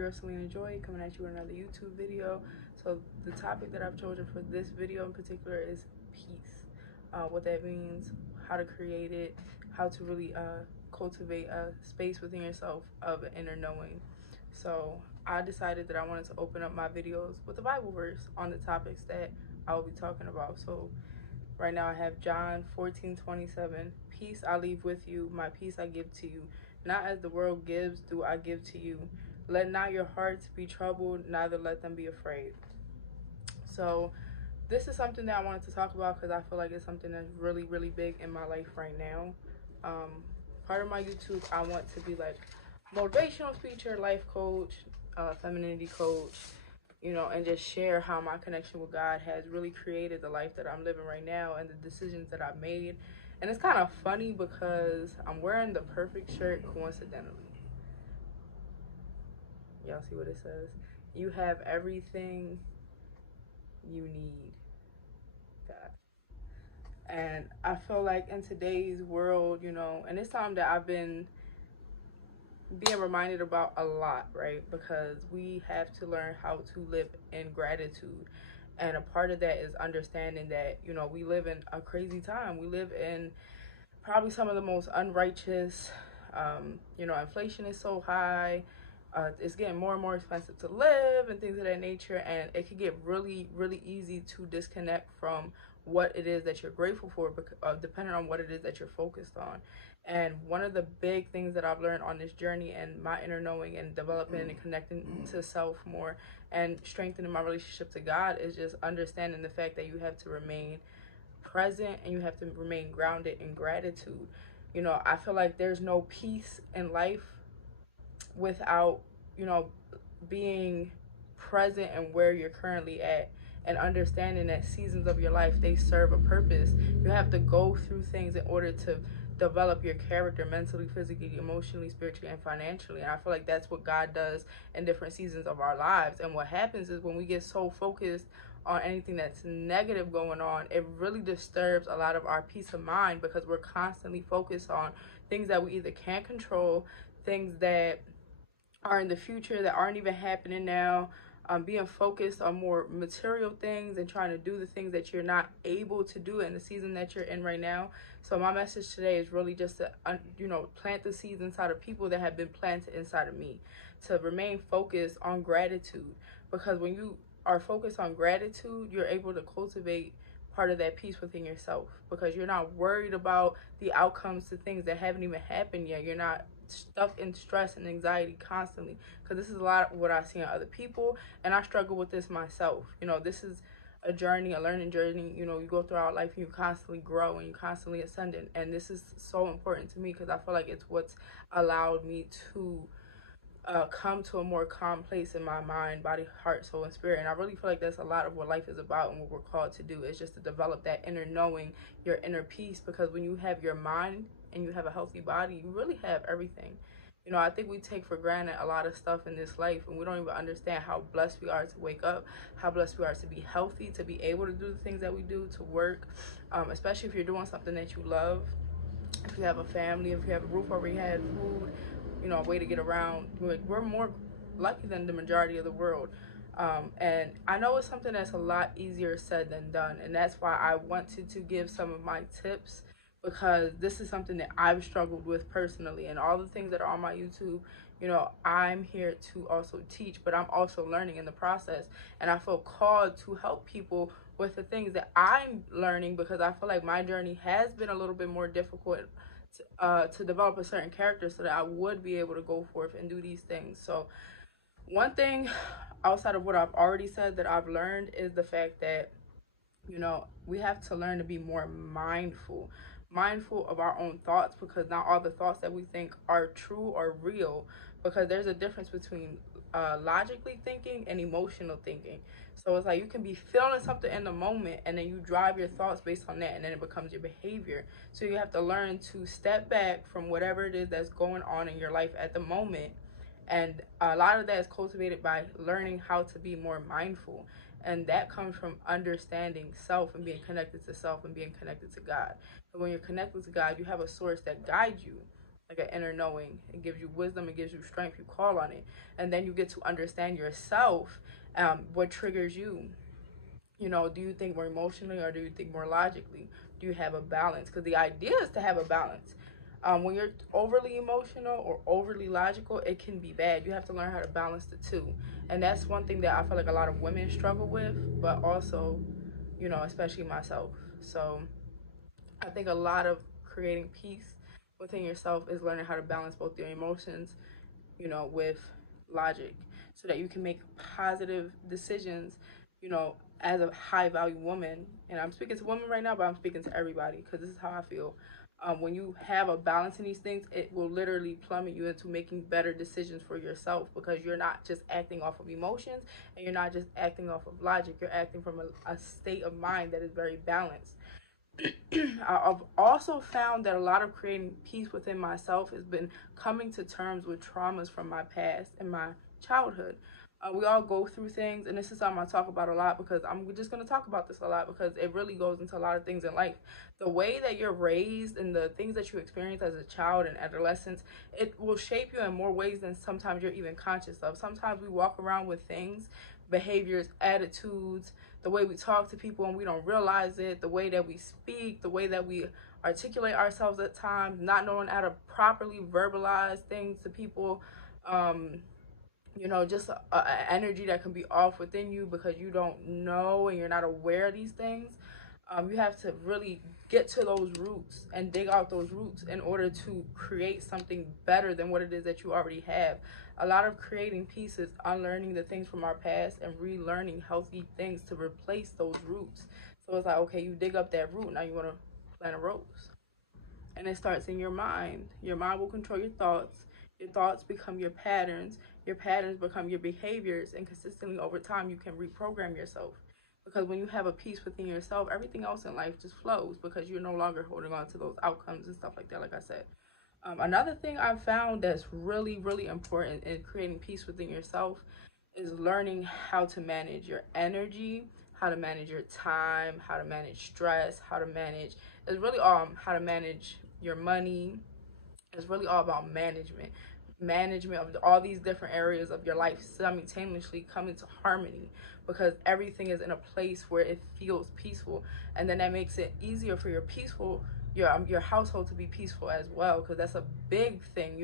girl Selena Joy, coming at you with another YouTube video. So the topic that I've chosen for this video in particular is peace. What that means, how to create it, how to really cultivate a space within yourself of inner knowing. So I decided that I wanted to open up my videos with a Bible verse on the topics that I will be talking about. So right now I have John 14:27. Peace I leave with you, my peace I give to you. Not as the world gives, do I give to you. Let not your hearts be troubled, neither let them be afraid. So this is something that I wanted to talk about because I feel like it's something that's really, really big in my life right now. Part of my YouTube, I want to be like motivational speaker, life coach, femininity coach, and just share how my connection with God has really created the life that I'm living right now and the decisions that I've made. And it's kind of funny because I'm wearing the perfect shirt coincidentally. Y'all see what it says? You have everything you need, God. And I feel like in today's world, and it's time that I've been being reminded about a lot, right? Because we have to learn how to live in gratitude. And a part of that is understanding that, we live in a crazy time. We live in probably some of the most unrighteous, inflation is so high. It's getting more and more expensive to live and things of that nature. And it can get really, really easy to disconnect from what it is that you're grateful for, depending on what it is that you're focused on. And one of the big things that I've learned on this journey and my inner knowing and developing and connecting to self more and strengthening my relationship to God is just understanding the fact that you have to remain present and you have to remain grounded in gratitude. I feel like there's no peace in life without, being present and where you're currently at and understanding that seasons of your life, they serve a purpose. You have to go through things in order to develop your character mentally, physically, emotionally, spiritually, and financially. And I feel like that's what God does in different seasons of our lives. And what happens is when we get so focused on anything that's negative going on, it really disturbs a lot of our peace of mind because we're constantly focused on things that we either can't control, things that are in the future that aren't even happening now, being focused on more material things and trying to do the things that you're not able to do in the season that you're in right now. So my message today is really just to, plant the seeds inside of people that have been planted inside of me, to remain focused on gratitude. Because when you are focused on gratitude, you're able to cultivate part of that peace within yourself because you're not worried about the outcomes to things that haven't even happened yet. You're not stuck in stress and anxiety constantly, because this is a lot of what I see in other people, and I struggle with this myself. This is a journey, a learning journey. You go throughout life and you constantly grow and you constantly ascending, and this is so important to me because I feel like it's what's allowed me to come to a more calm place in my mind, body, heart, soul, and spirit. And I really feel like that's a lot of what life is about and what we're called to do, is just to develop that inner knowing, your inner peace. Because when you have your mind and you have a healthy body, you really have everything. I think we take for granted a lot of stuff in this life, and we don't even understand how blessed we are to wake up, how blessed we are to be healthy, to be able to do the things that we do, to work, especially if you're doing something that you love. If you have a family, if you have a roof over your head, food, a way to get around. We're more lucky than the majority of the world. And I know it's something that's a lot easier said than done. And that's why I wanted to give some of my tips, because this is something that I've struggled with personally. And all the things that are on my YouTube, I'm here to also teach, but I'm also learning in the process. And I feel called to help people with the things that I'm learning, because I feel like my journey has been a little bit more difficult to develop a certain character so that I would be able to go forth and do these things. So one thing outside of what I've already said that I've learned is the fact that, we have to learn to be more mindful of our own thoughts, because not all the thoughts that we think are true or real, because there's a difference between logically thinking and emotional thinking. So it's like you can be feeling something in the moment and then you drive your thoughts based on that, and then it becomes your behavior. So you have to learn to step back from whatever it is that's going on in your life at the moment. And a lot of that is cultivated by learning how to be more mindful. And that comes from understanding self and being connected to self and being connected to God. So when you're connected to God, you have a source that guides you. like an inner knowing. It gives you wisdom, it gives you strength, you call on it. And then you get to understand yourself, what triggers you. Do you think more emotionally or do you think more logically? Do you have a balance? Because the idea is to have a balance. When you're overly emotional or overly logical, it can be bad. You have to learn how to balance the two. And that's one thing that I feel like a lot of women struggle with, but also, especially myself. So I think a lot of creating peace within yourself is learning how to balance both your emotions, with logic so that you can make positive decisions, you know, as a high value woman. And I'm speaking to women right now, but I'm speaking to everybody because this is how I feel. When you have a balance in these things, it will literally plummet you into making better decisions for yourself because you're not just acting off of emotions and you're not just acting off of logic. You're acting from a state of mind that is very balanced. I've also found that a lot of creating peace within myself has been coming to terms with traumas from my past and my childhood. We all go through things, and this is something I talk about a lot because I'm just going to talk about this a lot because it really goes into a lot of things in life. The way that you're raised and the things that you experience as a child and adolescence, it will shape you in more ways than sometimes you're even conscious of. Sometimes we walk around with things, behaviors, attitudes, the way we talk to people and we don't realize it, the way that we speak, the way that we articulate ourselves at times, not knowing how to properly verbalize things to people. Um, just a energy that can be off within you because you don't know and you're not aware of these things. You have to really get to those roots and dig out those roots in order to create something better than what it is that you already have. A lot of creating pieces, unlearning the things from our past and relearning healthy things to replace those roots. So it's like, okay, you dig up that root, now you want to plant a rose. And it starts in your mind. Your mind will control your thoughts. Your thoughts become your patterns. Your patterns become your behaviors. And consistently over time, you can reprogram yourself. Because when you have a peace within yourself, everything else in life just flows because you're no longer holding on to those outcomes and stuff like that, like I said. Another thing I've found that's really, really important in creating peace within yourself is learning how to manage your energy, how to manage your time, how to manage stress, how to manage, it's really how to manage your money. It's really all about management of all these different areas of your life simultaneously come into harmony because everything is in a place where it feels peaceful, and then that makes it easier for your household to be peaceful as well, because that's a big thing,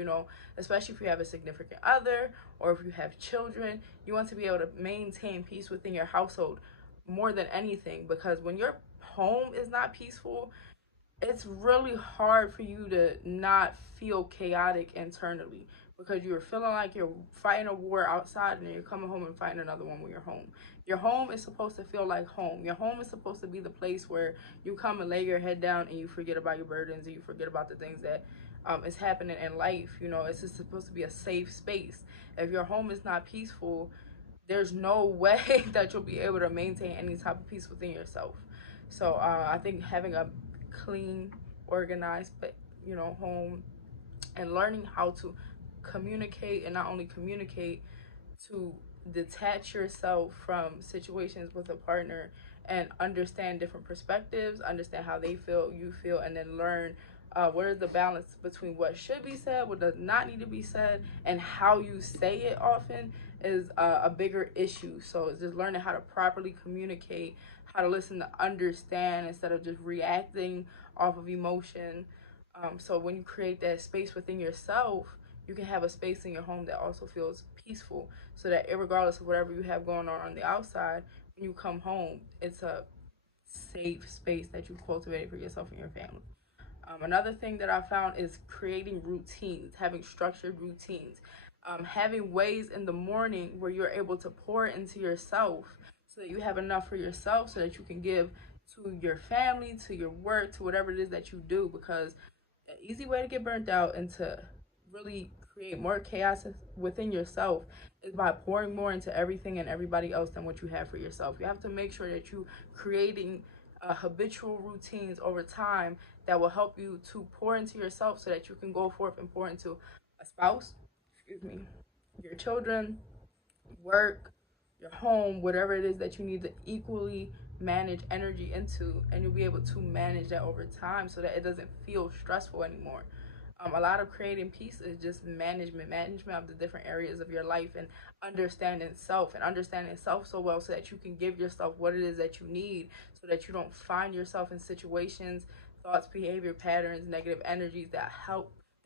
especially if you have a significant other or if you have children. You want to be able to maintain peace within your household more than anything, because when your home is not peaceful, it's really hard for you to not feel chaotic internally because you're feeling like you're fighting a war outside and then you're coming home and fighting another one when you're home. Your home is supposed to feel like home. Your home is supposed to be the place where you come and lay your head down and you forget about your burdens and you forget about the things that is happening in life. It's just supposed to be a safe space. If your home is not peaceful, there's no way that you'll be able to maintain any type of peace within yourself. So I think having a clean, organized, home, and learning how to communicate, and not only communicate, to detach yourself from situations with a partner and understand different perspectives, understand how they feel, you feel, and then learn what is the balance between what should be said, what does not need to be said, and how you say it often is a bigger issue. So it's just learning how to properly communicate, how to listen to understand instead of just reacting off of emotion. So when you create that space within yourself, you can have a space in your home that also feels peaceful, so that regardless of whatever you have going on the outside, when you come home, it's a safe space that you've cultivated for yourself and your family. Another thing that I found is creating routines, having structured routines, having ways in the morning where you're able to pour into yourself so that you have enough for yourself so that you can give to your family, to your work, to whatever it is that you do. Because an easy way to get burnt out and to really create more chaos within yourself is by pouring more into everything and everybody else than what you have for yourself. You have to make sure that you creating habitual routines over time that will help you to pour into yourself so that you can go forth and pour into a spouse, excuse me, your children, work, your home, whatever it is that you need to equally manage energy into, and you'll be able to manage that over time so that it doesn't feel stressful anymore. A lot of creating peace is just management of the different areas of your life, and understanding self so well so that you can give yourself what it is that you need, so that you don't find yourself in situations, thoughts, behavior patterns, negative energies that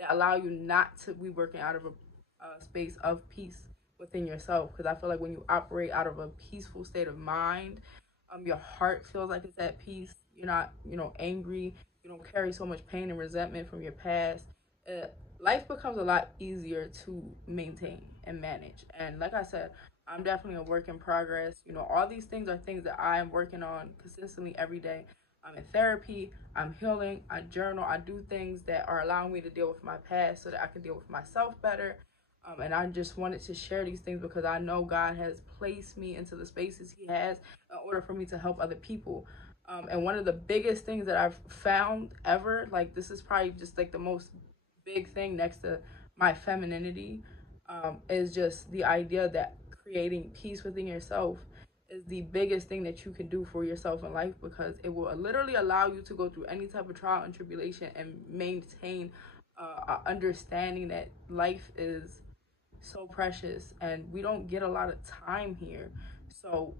allow you not to be working out of a space of peace within yourself. Because I feel like when you operate out of a peaceful state of mind, your heart feels like it's at peace. You're not, angry. You don't carry so much pain and resentment from your past. uh, Life becomes a lot easier to maintain and manage. And like I said, I'm definitely a work in progress. All these things are things that I am working on consistently every day. I'm in therapy, I'm healing, I journal, I do things that are allowing me to deal with my past so that I can deal with myself better. And I just wanted to share these things because I know God has placed me into the spaces He has in order for me to help other people. And one of the biggest things that I've found ever, like this is probably just like the most big thing next to my femininity, is just the idea that creating peace within yourself is the biggest thing that you can do for yourself in life, because it will literally allow you to go through any type of trial and tribulation and maintain a understanding that life is so precious and we don't get a lot of time here. So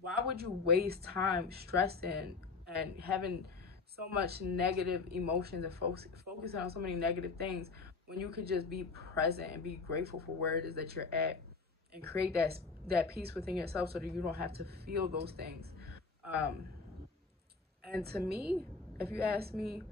why would you waste time stressing and having so much negative emotions and focusing on so many negative things when you could just be present and be grateful for where it is that you're at, and create that peace within yourself so that you don't have to feel those things. um and to me, if you ask me,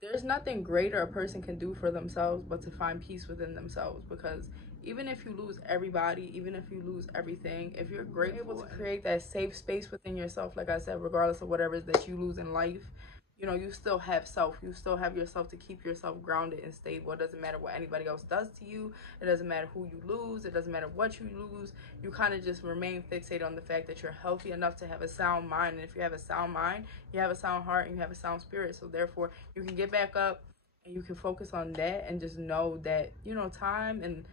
there's nothing greater a person can do for themselves but to find peace within themselves. Because even if you lose everybody, even if you lose everything, if you're grateful to create that safe space within yourself, like I said, regardless of whatever it is that you lose in life, you still have self. You still have yourself to keep yourself grounded and stable. It doesn't matter what anybody else does to you. It doesn't matter who you lose. It doesn't matter what you lose. You kind of just remain fixated on the fact that you're healthy enough to have a sound mind. And if you have a sound mind, you have a sound heart and you have a sound spirit. So therefore, you can get back up and you can focus on that and just know that, time and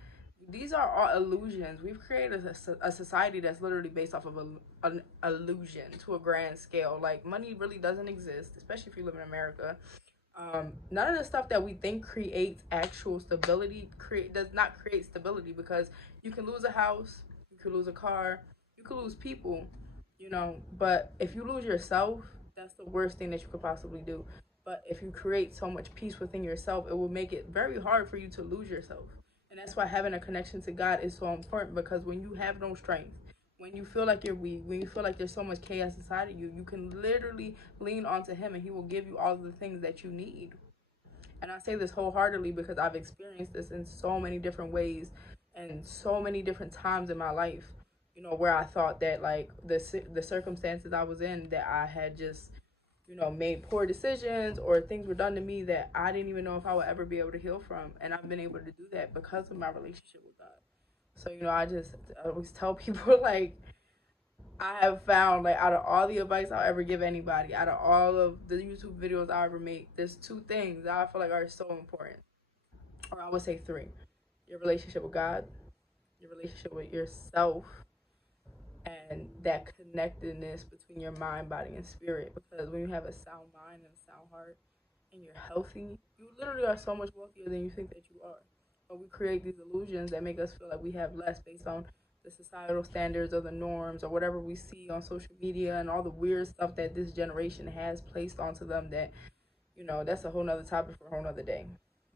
these are all illusions. We've created a society that's literally based off of an illusion to a grand scale. Like, money really doesn't exist, especially if you live in America. None of the stuff that we think creates actual stability does not create stability, because you can lose a house, you could lose a car, you could lose people, but if you lose yourself, that's the worst thing that you could possibly do. But if you create so much peace within yourself, it will make it very hard for you to lose yourself. And that's why having a connection to God is so important, because when you have no strength, when you feel like you're weak, when you feel like there's so much chaos inside of you, you can literally lean onto Him and He will give you all of the things that you need. And I say this wholeheartedly because I've experienced this in so many different ways and so many different times in my life, where I thought that, like, the circumstances I was in, that I had just, made poor decisions, or things were done to me that I didn't even know if I would ever be able to heal from. And I've been able to do that because of my relationship with God. So, I always tell people, like, I have found, like, out of all the advice I'll ever give anybody, out of all of the YouTube videos I ever make, there's two things that I feel like are so important. Or I would say three: your relationship with God, your relationship with yourself, and that connectedness between your mind, body, and spirit. Because when you have a sound mind and a sound heart and you're healthy, you literally are so much wealthier than you think that you are. But we create these illusions that make us feel like we have less based on the societal standards or the norms or whatever we see on social media and all the weird stuff that this generation has placed onto them, that, that's a whole nother topic for a whole nother day.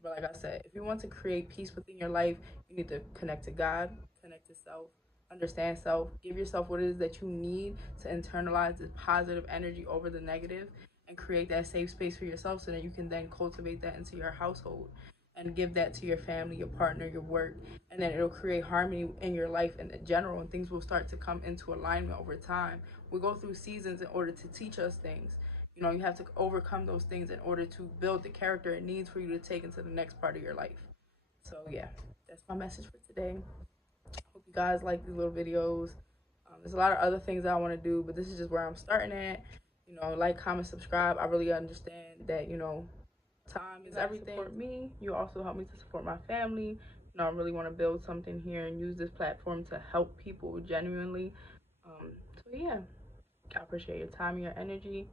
But like I said, if you want to create peace within your life, you need to connect to God, connect to self, understand self, give yourself what it is that you need to internalize this positive energy over the negative, and create that safe space for yourself so that you can then cultivate that into your household and give that to your family, your partner, your work, and then it'll create harmony in your life in general, and things will start to come into alignment over time. We go through seasons in order to teach us things. You have to overcome those things in order to build the character it needs for you to take into the next part of your life. So yeah, that's my message for today. Hope you guys like these little videos. There's a lot of other things that I want to do, but this is just where I'm starting at. Like, comment, subscribe. I really understand that, time is everything. Support me. You also help me to support my family. I really want to build something here and use this platform to help people genuinely. So yeah, I appreciate your time and your energy.